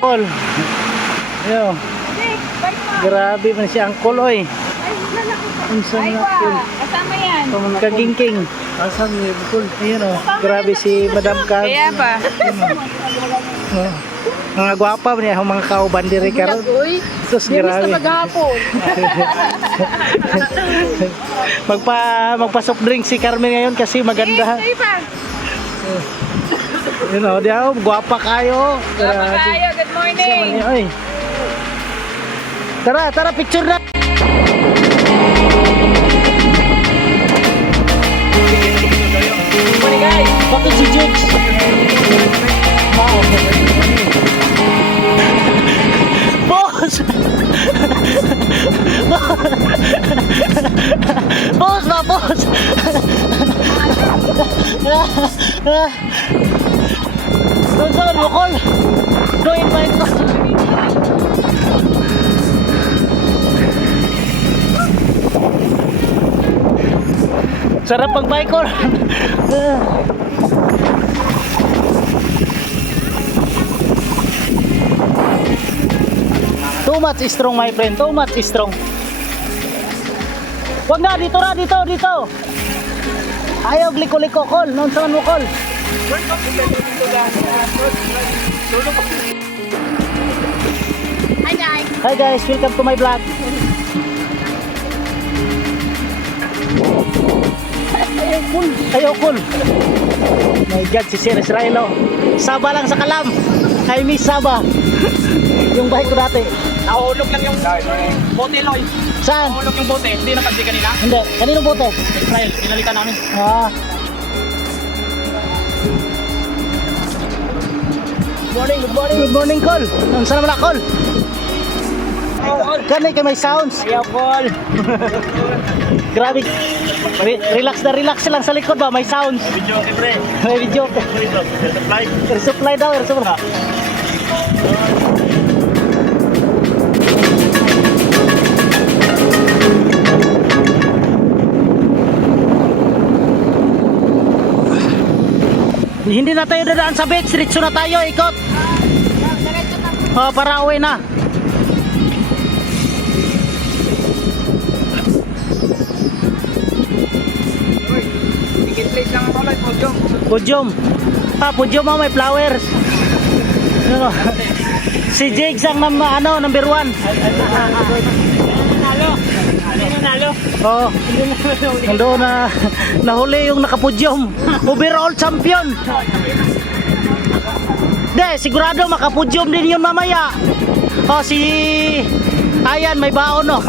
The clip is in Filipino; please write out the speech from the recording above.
Kol. Yo. Grabe man si Angkol oy. Unsa na kol. Kasama yan. Kagingking. Asan ni Bukol? Ayun oh. Grabe si Madam Kag. Kaya ba? Oh. Mga gwapa man ang mga kauban diri karon. Sus grabe. Magpa soft drink si Carmen ngayon kasi maganda. Yun o, di ako, gwapa kayo. Gwapa kayo, good morning. Ay. Tara, tara, picture na. Morning guys. Bakit si Jigs? Boss! Boss ba, boss? Doon sa Bukol. Doon invite ko. Sarap pag bike. Too much strong my friend, too much strong. Wag na, dito ra, dito. Ayaw liko-liko, Kol. Noon saan mo, Kol? Hi guys. Hi guys, welcome to my vlog. Ayaw, Kol. My God, si Sir Israelo. Saba lang sa kalam. I miss Saba. Yung bike ko dati. Nahulog lang yung bote, Loy. Saan? Nahulog yung bote. Hindi napansin kanina. Hindi. Kaninong bote? Israel, pinalitan namin. Ah. Good morning, Kol. Saan naman na, Kol? Kanay kay may sounds. Ayaw, Kol. Grabe. Relax lang sa likod ba? May sounds. Video, pre. May video. Supply. Resupply daw, resupply. Hindi na tayo dadaan sa beach, diretso na tayo, ikot. Oh, para uwi na. Ticket place lang ako, Loy. Podium. Pudyum. Pudyum mo, may flowers. Ano? Si Jigs ang number 1. Nalo. Oh. Nandoon na nahuli yung nakapudyum. Overall champion. De, sigurado makapudyum din yun mamaya. Oh, si Ayan may baon oh.